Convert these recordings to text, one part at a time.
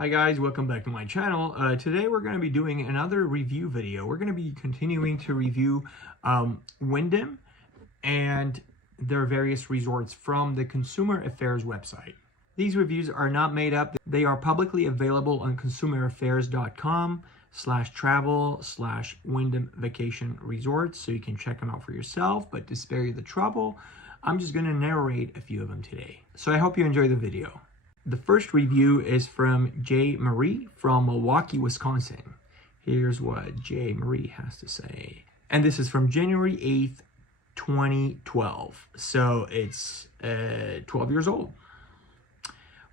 Hi guys, welcome back to my channel. Today we're going to be doing another review video. We're going to be continuing to review Wyndham and their various resorts from the Consumer Affairs website. These reviews are not made up. They are publicly available on consumeraffairs.com/travel/Wyndham Vacation Resorts, so you can check them out for yourself. But to spare you the trouble, I'm just going to narrate a few of them today. So I hope you enjoy the video. The first review is from J. Marie from Milwaukee, Wisconsin. Here's what J. Marie has to say. And this is from January 8th, 2012. So it's 12 years old.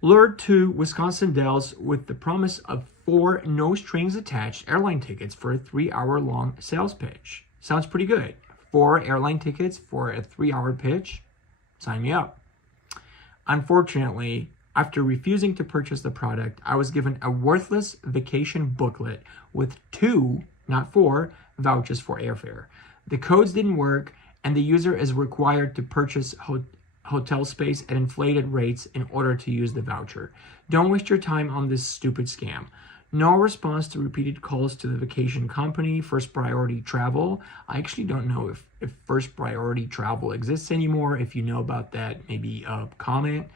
Lured to Wisconsin Dells with the promise of 4 no-strings-attached airline tickets for a 3-hour-long sales pitch. Sounds pretty good. 4 airline tickets for a 3-hour pitch? Sign me up. Unfortunately, after refusing to purchase the product, I was given a worthless vacation booklet with 2, not 4, vouchers for airfare. The codes didn't work, and the user is required to purchase hotel space at inflated rates in order to use the voucher. Don't waste your time on this stupid scam. No response to repeated calls to the vacation company, First Priority Travel. I actually don't know if First Priority Travel exists anymore. If you know about that, maybe comment.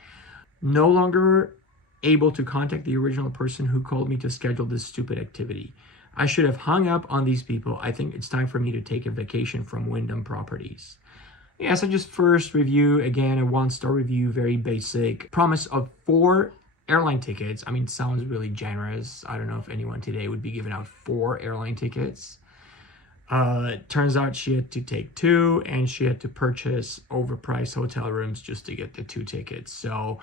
No longer able to contact the original person who called me to schedule this stupid activity. I should have hung up on these people. I think it's time for me to take a vacation from Wyndham Properties. Yeah, so just first review, again, a 1-star review, very basic. Promise of 4 airline tickets. I mean, sounds really generous. I don't know if anyone today would be giving out 4 airline tickets. Turns out she had to take 2, and she had to purchase overpriced hotel rooms just to get the 2 tickets. So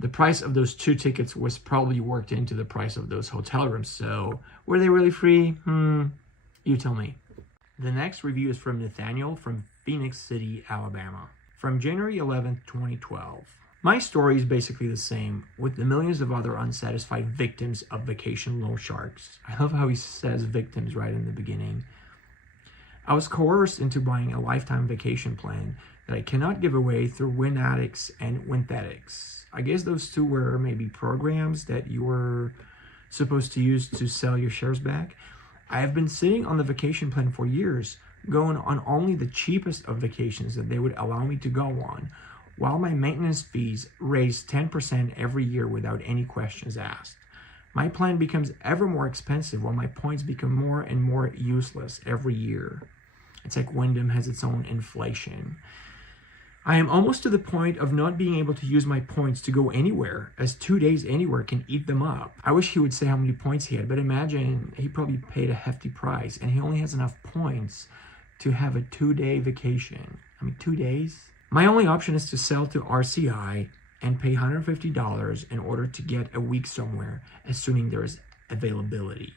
the price of those 2 tickets was probably worked into the price of those hotel rooms. So were they really free? You tell me. The next review is from Nathaniel from Phoenix City, Alabama, from January 11th, 2012. My story is basically the same with the millions of other unsatisfied victims of vacation loan sharks. I love how he says victims right in the beginning. I was coerced into buying a lifetime vacation plan that I cannot give away through Wynaddicts and Wynthetics. I guess those 2 were maybe programs that you were supposed to use to sell your shares back. I have been sitting on the vacation plan for years, going on only the cheapest of vacations that they would allow me to go on, while my maintenance fees raise 10% every year without any questions asked. My plan becomes ever more expensive while my points become more and more useless every year. It's like Wyndham has its own inflation. I am almost to the point of not being able to use my points to go anywhere, as 2 days anywhere can eat them up. I wish he would say how many points he had, but imagine he probably paid a hefty price and he only has enough points to have a 2-day vacation. I mean, 2 days? My only option is to sell to RCI and pay $150 in order to get a week somewhere, assuming there is availability.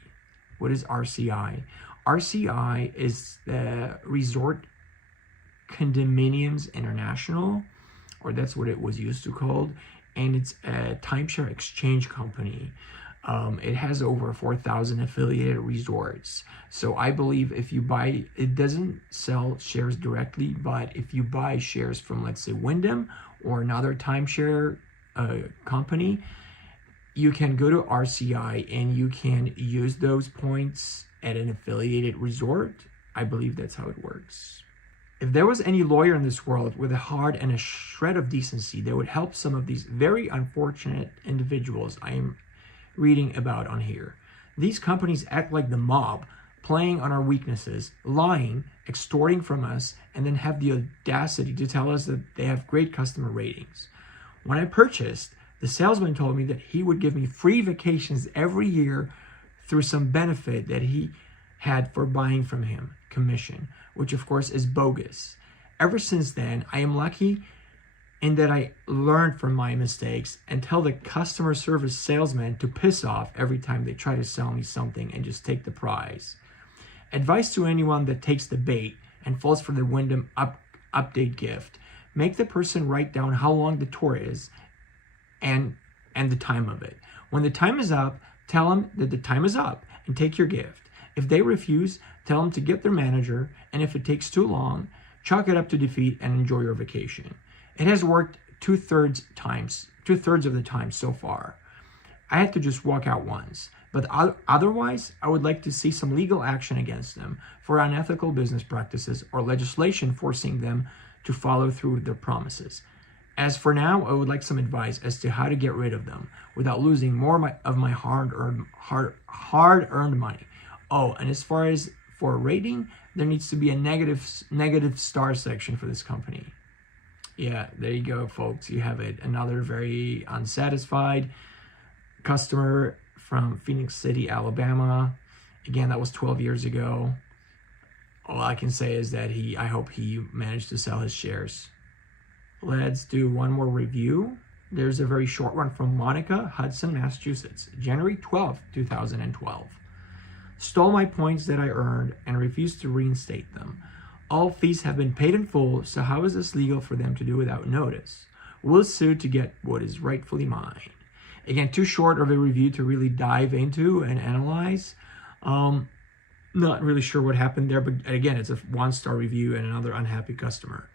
What is RCI? RCI is the Resort Condominiums International, or that's what it was used to called, and it's a timeshare exchange company. It has over 4,000 affiliated resorts. So I believe if you buy, it doesn't sell shares directly, but if you buy shares from, let's say, Wyndham or another timeshare company, you can go to RCI and you can use those points at an affiliated resort. I believe that's how it works. If there was any lawyer in this world with a heart and a shred of decency that would help some of these very unfortunate individuals I am reading about on here. These companies act like the mob, playing on our weaknesses, lying, extorting from us, and then have the audacity to tell us that they have great customer ratings. When I purchased, the salesman told me that he would give me free vacations every year through some benefit that he had for buying from him, commission, which of course is bogus. Ever since then, I am lucky in that I learned from my mistakes and tell the customer service salesman to piss off every time they try to sell me something and just take the prize. Advice to anyone that takes the bait and falls for the Wyndham update gift. Make the person write down how long the tour is and the time of it. When the time is up, tell them that the time is up and take your gift. If they refuse, tell them to get their manager, and if it takes too long, chalk it up to defeat and enjoy your vacation. It has worked two-thirds of the time so far. I had to just walk out once. But otherwise, I would like to see some legal action against them for unethical business practices or legislation forcing them to follow through with their promises. As for now, I would like some advice as to how to get rid of them without losing more of my hard-earned money. Oh, and as far as for a rating, there needs to be a negative star section for this company. Yeah, there you go, folks. You have it. Another very unsatisfied customer from Phoenix City, Alabama. Again, that was 12 years ago. All I can say is that I hope he managed to sell his shares. Let's do one more review. There's a very short one from Monica, Hudson, Massachusetts, January 12th, 2012. Stole my points that I earned and refused to reinstate them. All fees have been paid in full, so how is this legal for them to do without notice? Will sue to get what is rightfully mine. Again, too short of a review to really dive into and analyze. Not really sure what happened there, but again, it's a 1-star review and another unhappy customer.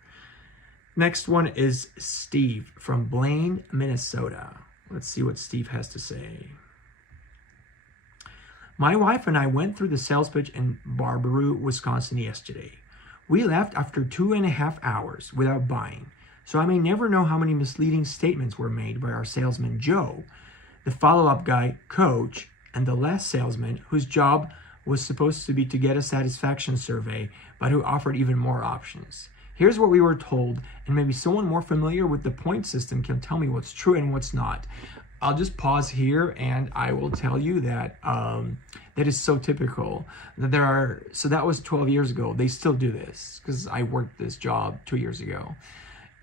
Next one is Steve from Blaine, Minnesota. Let's see what Steve has to say. My wife and I went through the sales pitch in Barberoo, Wisconsin yesterday. We left after 2.5 hours without buying, so I may never know how many misleading statements were made by our salesman Joe, the follow-up guy, Coach, and the last salesman whose job was supposed to be to get a satisfaction survey, but who offered even more options. Here's what we were told, and maybe someone more familiar with the point system can tell me what's true and what's not. I'll just pause here and I will tell you that that is so typical. So that was 12 years ago. They still do this because I worked this job 2 years ago.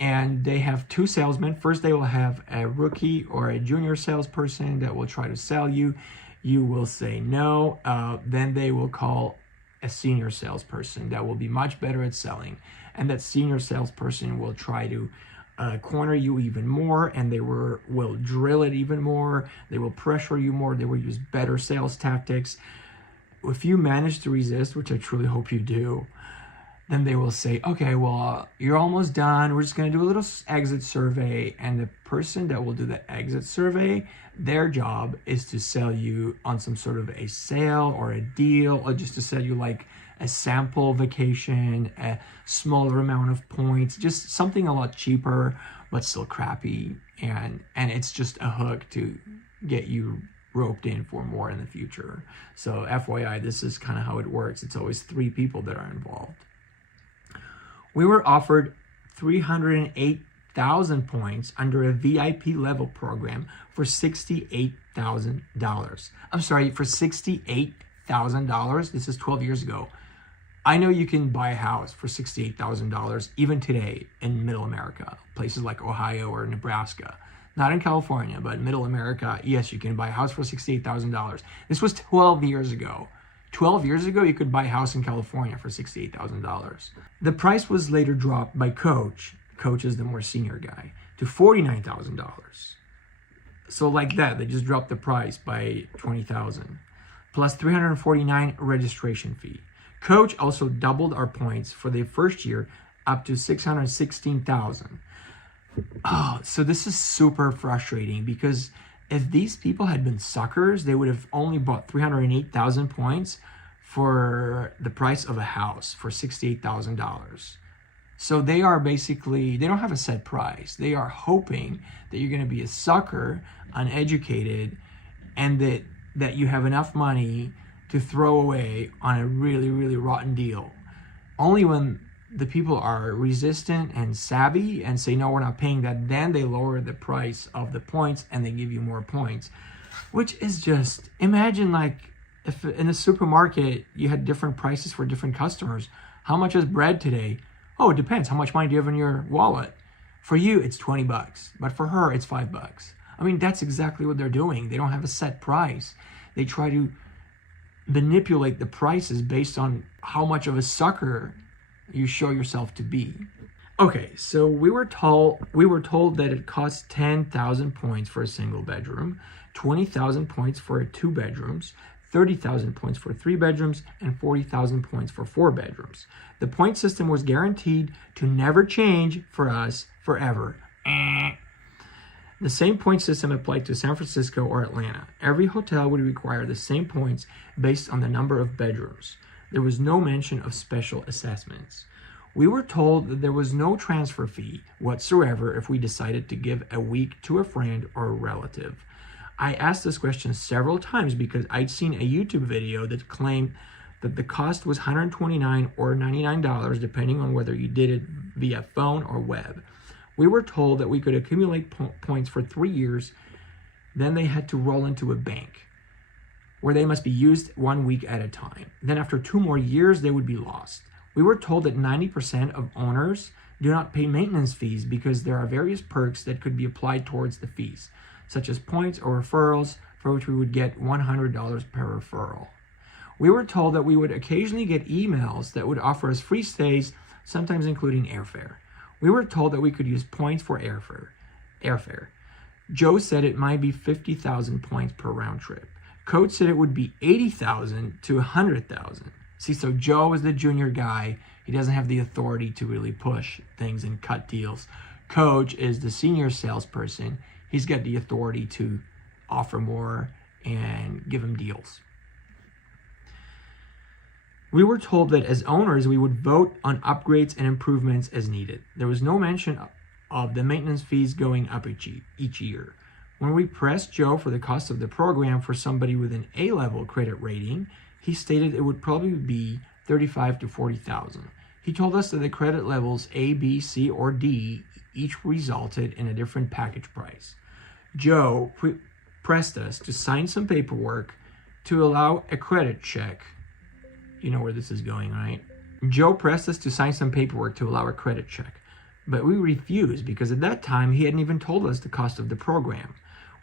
And they have 2 salesmen. First, they will have a rookie or a junior salesperson that will try to sell you. You will say no. Then they will call a senior salesperson that will be much better at selling. And that senior salesperson will try to corner you even more, and they will drill it even more. They will pressure you more. They will use better sales tactics. If you manage to resist, which I truly hope you do, then they will say, okay, well, you're almost done. We're just going to do a little exit survey. And the person that will do the exit survey, their job is to sell you on some sort of a sale or a deal, or just to sell you like a sample vacation, a smaller amount of points, just something a lot cheaper, but still crappy. And it's just a hook to get you roped in for more in the future. So FYI, this is kind of how it works. It's always 3 people that are involved. We were offered 308,000 points under a VIP level program for $68,000. I'm sorry, for $68,000. This is 12 years ago. I know you can buy a house for $68,000 even today in Middle America, places like Ohio or Nebraska. Not in California, but Middle America, yes, you can buy a house for $68,000. This was 12 years ago. 12 years ago, you could buy a house in California for $68,000. The price was later dropped by Coach. Coach is the more senior guy, to $49,000. So like that, they just dropped the price by $20,000, plus $349 registration fee. Coach also doubled our points for the first year up to $616,000. Oh, so this is super frustrating because if these people had been suckers, they would have only bought 308,000 points for the price of a house for $68,000. So they are basically, they don't have a set price. They are hoping that you're going to be a sucker, uneducated, and that you have enough money to throw away on a really, really rotten deal. Only when the people are resistant and savvy and say, no, we're not paying that, then they lower the price of the points and they give you more points, which is just, imagine like if in a supermarket you had different prices for different customers. How much is bread today? Oh, it depends. How much money do you have in your wallet? For you, it's $20, but for her, it's $5. I mean, that's exactly what they're doing. They don't have a set price. They try to manipulate the prices based on how much of a sucker you show yourself to be. Okay, so we were told that it costs 10,000 points for a single bedroom, 20,000 points for 2 bedrooms, 30,000 points for 3 bedrooms, and 40,000 points for 4 bedrooms. The point system was guaranteed to never change for us forever. The same point system applied to San Francisco or Atlanta. Every hotel would require the same points based on the number of bedrooms. There was no mention of special assessments. We were told that there was no transfer fee whatsoever if we decided to give a week to a friend or a relative. I asked this question several times because I'd seen a YouTube video that claimed that the cost was $129 or $99 depending on whether you did it via phone or web. We were told that we could accumulate points for 3 years, then they had to roll into a bank, where they must be used 1 week at a time. Then after 2 more years, they would be lost. We were told that 90% of owners do not pay maintenance fees because there are various perks that could be applied towards the fees, such as points or referrals, for which we would get $100 per referral. We were told that we would occasionally get emails that would offer us free stays, sometimes including airfare. We were told that we could use points for airfare. Joe said it might be 50,000 points per round trip. Coach said it would be 80,000 to 100,000. See, so Joe is the junior guy. He doesn't have the authority to really push things and cut deals. Coach is the senior salesperson. He's got the authority to offer more and give him deals. We were told that as owners, we would vote on upgrades and improvements as needed. There was no mention of the maintenance fees going up each year. When we pressed Joe for the cost of the program for somebody with an A-level credit rating, he stated it would probably be $35,000 to $40,000. He told us that the credit levels A, B, C, or D each resulted in a different package price. Joe pressed us to sign some paperwork to allow a credit check. You know where this is going, right? Joe pressed us to sign some paperwork to allow a credit check, but we refused because at that time he hadn't even told us the cost of the program.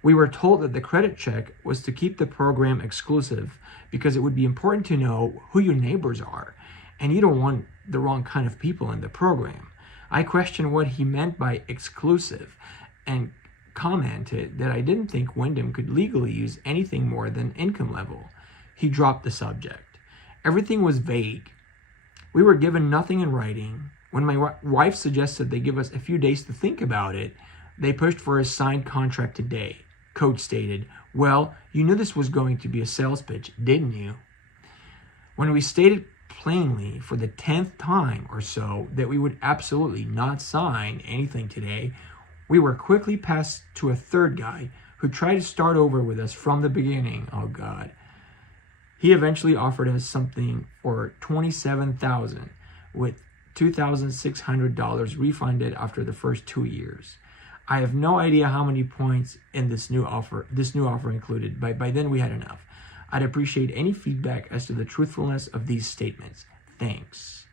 We were told that the credit check was to keep the program exclusive because it would be important to know who your neighbors are, and you don't want the wrong kind of people in the program. I questioned what he meant by exclusive and commented that I didn't think Wyndham could legally use anything more than income level. He dropped the subject. Everything was vague. We were given nothing in writing. When my wife suggested they give us a few days to think about it, they pushed for a signed contract today. Coach stated, "Well, you knew this was going to be a sales pitch, didn't you?" When we stated plainly for the 10th time or so that we would absolutely not sign anything today, we were quickly passed to a third guy who tried to start over with us from the beginning. Oh God. He eventually offered us something for $27,000 with $2,600 refunded after the first 2 years. I have no idea how many points in this new offer included, but by then we had enough. I'd appreciate any feedback as to the truthfulness of these statements. Thanks.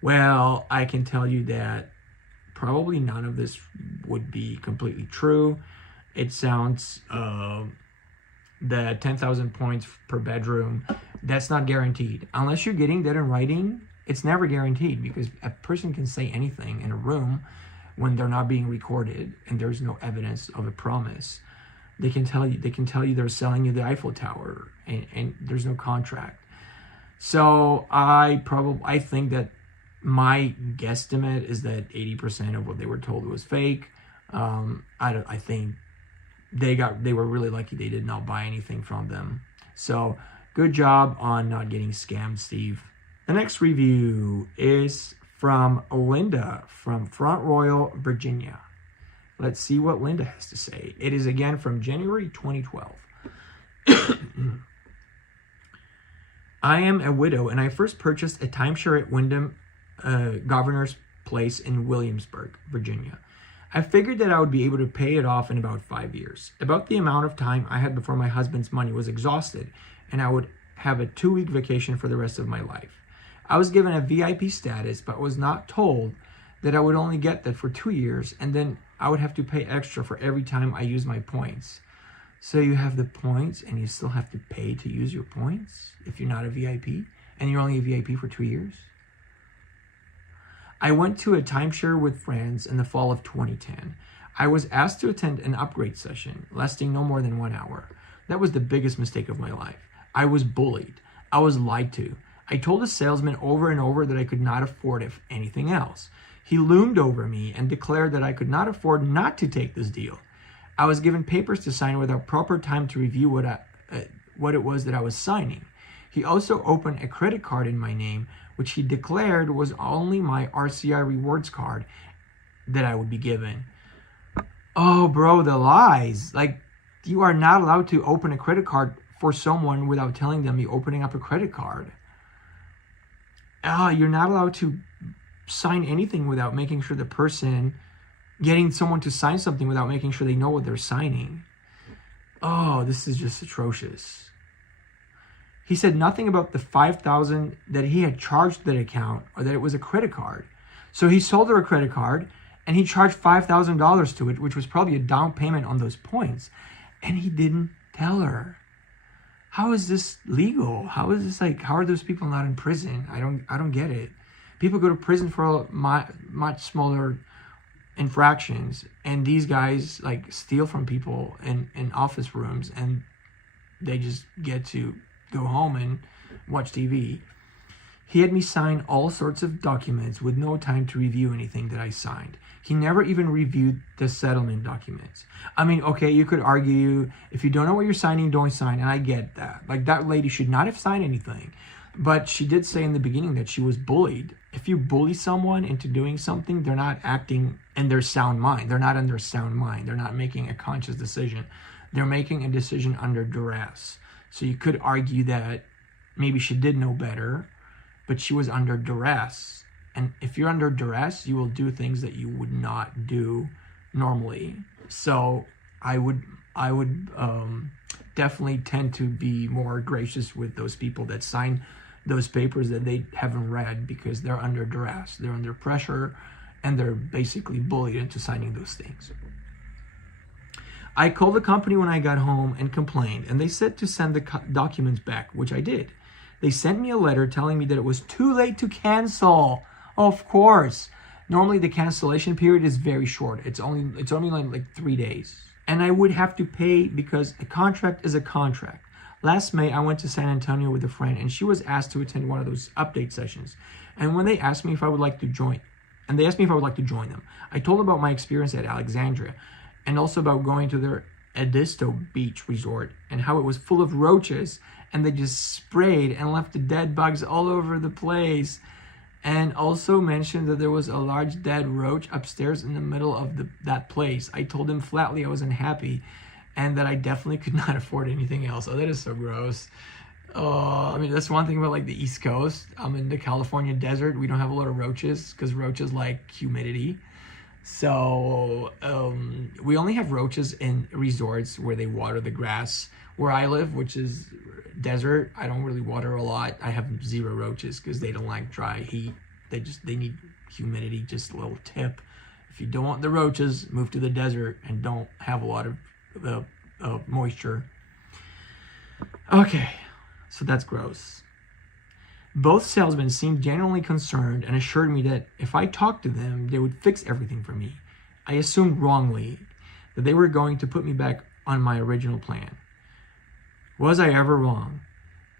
Well, I can tell you that probably none of this would be completely true. It sounds the 10,000 points per bedroom, that's not guaranteed. Unless you're getting that in writing, it's never guaranteed because a person can say anything in a room when they're not being recorded and there's no evidence of a promise. They can tell you they're selling you the Eiffel Tower and there's no contract. So I think that my guesstimate is that 80% of what they were told was fake. I think they were really lucky they did not buy anything from them. So good job on not getting scammed, Steve. The next review is from Linda from Front Royal, Virginia. Let's see what Linda has to say. It is again from January 2012. I am a widow and I first purchased a timeshare at Wyndham Governor's Place in Williamsburg, Virginia. I figured that I would be able to pay it off in about 5 years. About the amount of time I had before my husband's money was exhausted and I would have a 2-week vacation for the rest of my life. I was given a VIP status but was not told that I would only get that for 2 years and then I would have to pay extra for every time I use my points. So you have the points and you still have to pay to use your points if you're not a VIP and you're only a VIP for 2 years? I went to a timeshare with friends in the fall of 2010. I was asked to attend an upgrade session lasting no more than 1 hour. That was the biggest mistake of my life. I was bullied. I was lied to. I told the salesman over and over that I could not afford anything else. He loomed over me and declared that I could not afford not to take this deal. I was given papers to sign without proper time to review what it was that I was signing. He also opened a credit card in my name, which he declared was only my RCI rewards card that I would be given. Oh, bro, the lies. Like, you are not allowed to open a credit card for someone without telling them you're opening up a credit card. You're not allowed to sign anything without making sure the person, getting someone to sign something without making sure they know what they're signing. Oh, this is just atrocious. He said nothing about the $5,000 that he had charged that account or that it was a credit card. So he sold her a credit card and he charged $5,000 to it, which was probably a down payment on those points. And he didn't tell her. How is this legal? How is this how are those people not in prison? I don't get it. People go to prison for much smaller infractions, and these guys steal from people in office rooms, and they just get to go home and watch TV. He had me sign all sorts of documents with no time to review anything that I signed. He never even reviewed the settlement documents. I mean, okay, you could argue, if you don't know what you're signing, don't sign, and I get that. That lady should not have signed anything. But she did say in the beginning that she was bullied. If you bully someone into doing something, they're not acting in their sound mind. They're not in their sound mind. They're not making a conscious decision. They're making a decision under duress. So you could argue that maybe she did know better, but she was under duress. And if you're under duress, you will do things that you would not do normally. So I would definitely tend to be more gracious with those people that sign those papers that they haven't read, because they're under duress, they're under pressure, and they're basically bullied into signing those things. I called the company when I got home and complained, and they said to send the documents back, which I did. They sent me a letter telling me that it was too late to cancel. Of course. Normally the cancellation period is very short. It's only like 3 days. And I would have to pay because a contract is a contract. Last May, I went to San Antonio with a friend, and she was asked to attend one of those update sessions. And when they asked me if I would like to join, them, I told them about my experience at Alexandria, and also about going to their Edisto Beach resort, and how it was full of roaches, and they just sprayed and left the dead bugs all over the place. And also mentioned that there was a large dead roach upstairs in the middle of that place. I told them flatly I was unhappy, and that I definitely could not afford anything else. Oh, that is so gross. I mean, that's one thing about the East Coast. I'm in the California desert. We don't have a lot of roaches because roaches like humidity. So we only have roaches in resorts where they water the grass. Where I live, which is desert, I don't really water a lot. I have 0 roaches because they don't like dry heat. They need humidity. Just a little tip: if you don't want the roaches, move to the desert and don't have a lot of moisture. Okay, so that's gross. Both salesmen seemed genuinely concerned and assured me that if I talked to them, they would fix everything for me. I assumed wrongly that they were going to put me back on my original plan. Was I ever wrong?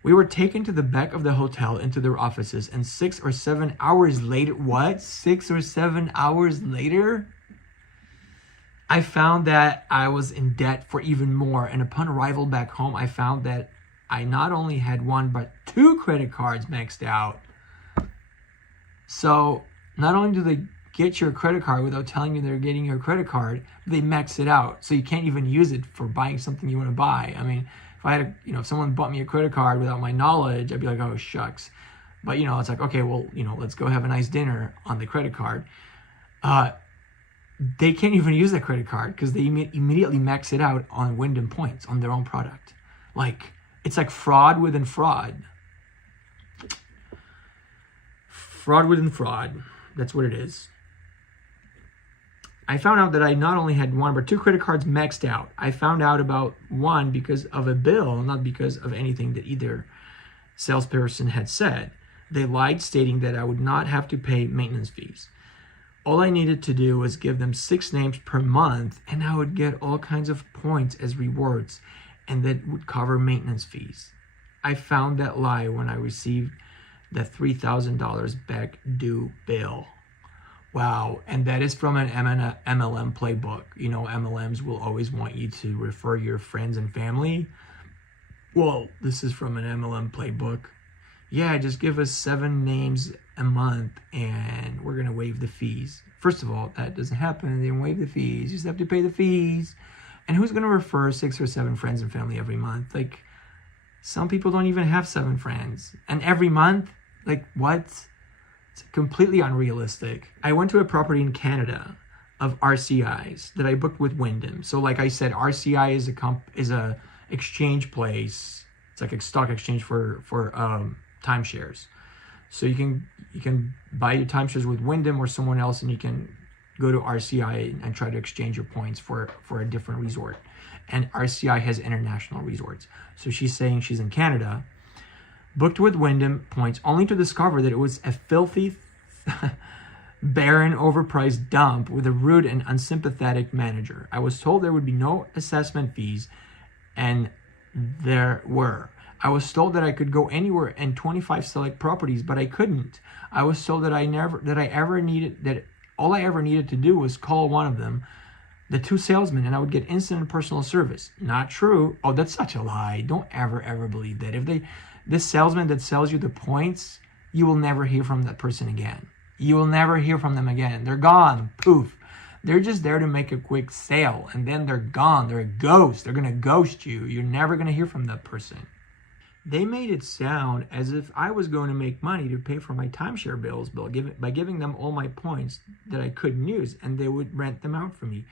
We were taken to the back of the hotel into their offices, and 6 or 7 hours later, what? 6 or 7 hours later? I found that I was in debt for even more, and upon arrival back home, I found that I not only had 1, but 2 credit cards maxed out. So, not only do they get your credit card without telling you they're getting your credit card, they max it out, so you can't even use it for buying something you want to buy. I mean, if someone bought me a credit card without my knowledge, I'd be like, oh, shucks. But, it's like, okay, well, let's go have a nice dinner on the credit card. They can't even use that credit card because they immediately max it out on Wyndham points on their own product. It's like fraud within fraud. Fraud within fraud. That's what it is. I found out that I not only had 1, but 2 credit cards maxed out. I found out about 1 because of a bill, not because of anything that either salesperson had said. They lied, stating that I would not have to pay maintenance fees. All I needed to do was give them 6 names per month, and I would get all kinds of points as rewards, and that would cover maintenance fees. I found that lie when I received the $3,000 back due bill. Wow, and that is from an MLM playbook. You know, MLMs will always want you to refer your friends and family. Well, this is from an MLM playbook. Yeah, just give us 7 names a month and we're going to waive the fees. First of all, that doesn't happen. They don't waive the fees. You just have to pay the fees. And who's going to refer 6 or 7 friends and family every month? Like, some people don't even have 7 friends. And every month? Like, what? It's completely unrealistic. I went to a property in Canada of RCIs that I booked with Wyndham. So like I said, RCI is a exchange place. It's like a stock exchange for timeshares. So you can buy your timeshares with Wyndham or someone else, and you can go to RCI and try to exchange your points for a different resort. And RCI has international resorts. So she's saying she's in Canada, booked with Wyndham points, only to discover that it was a filthy, barren, overpriced dump with a rude and unsympathetic manager. I was told there would be no assessment fees, and there were. I was told that I could go anywhere and 25 select properties, but I couldn't. I was told that all I ever needed to do was call one of them, the 2 salesmen, and I would get instant and personal service. Not true. Oh, that's such a lie. Don't ever believe that. This salesman that sells you the points, you will never hear from that person again. You will never hear from them again. They're gone. Poof. They're just there to make a quick sale, and then they're gone. They're a ghost. They're going to ghost you. You're never going to hear from that person. They made it sound as if I was going to make money to pay for my timeshare bills by giving them all my points that I couldn't use, and they would rent them out for me.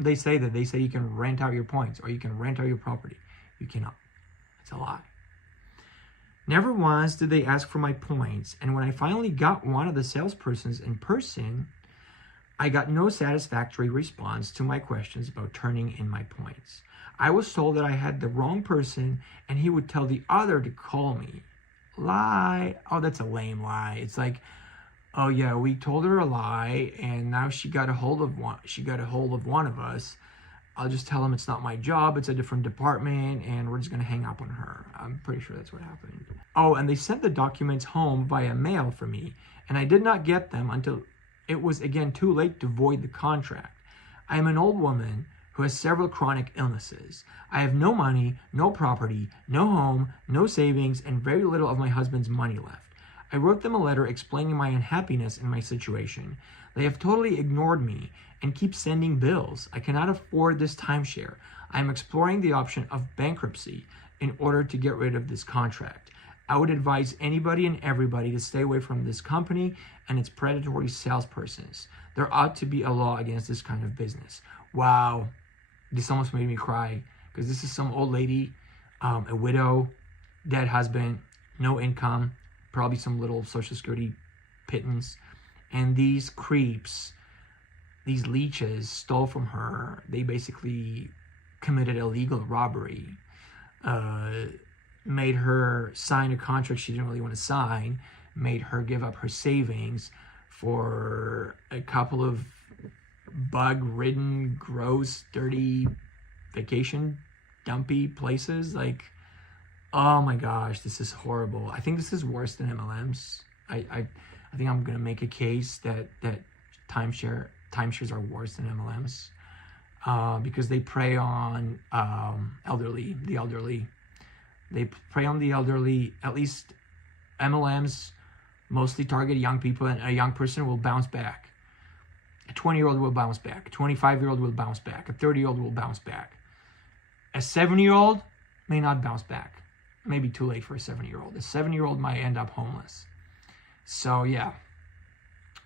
They say that. They say you can rent out your points or you can rent out your property. You cannot. It's a lie. Never once did they ask for my points, and when I finally got one of the salespersons in person, I got no satisfactory response to my questions about turning in my points. I was told that I had the wrong person and he would tell the other to call me. Lie. Oh, that's a lame lie. It's like, oh yeah, we told her a lie and now she got a hold of one of us. I'll just tell him it's not my job, it's a different department, and we're just going to hang up on her. I'm pretty sure that's what happened. Oh, and they sent the documents home via mail for me, and I did not get them until it was again too late to void the contract. I am an old woman who has several chronic illnesses. I have no money, no property, no home, no savings, and very little of my husband's money left. I wrote them a letter explaining my unhappiness in my situation. They have totally ignored me and keep sending bills. I cannot afford this timeshare. I am exploring the option of bankruptcy in order to get rid of this contract. I would advise anybody and everybody to stay away from this company and its predatory salespersons. There ought to be a law against this kind of business. Wow, this almost made me cry, because this is some old lady, a widow, dead husband, no income, probably some little Social Security pittance, and these creeps, these leeches, stole from her. They basically committed illegal robbery, made her sign a contract she didn't really want to sign, made her give up her savings for a couple of bug-ridden, gross, dirty, vacation dumpy places. Like, oh my gosh, this is horrible. I think this is worse than MLMs. I think I'm gonna make a case that timeshares are worse than MLMs, because they prey on the elderly. They prey on the elderly. At least MLMs mostly target young people, and a young person will bounce back. A 20-year-old will bounce back. A 25-year-old will bounce back. A 30-year-old will bounce back. A 70-year-old may not bounce back. Maybe too late for a 70-year-old. A 70-year-old might end up homeless. So yeah,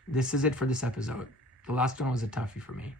this is it for this episode. The last one was a toughie for me.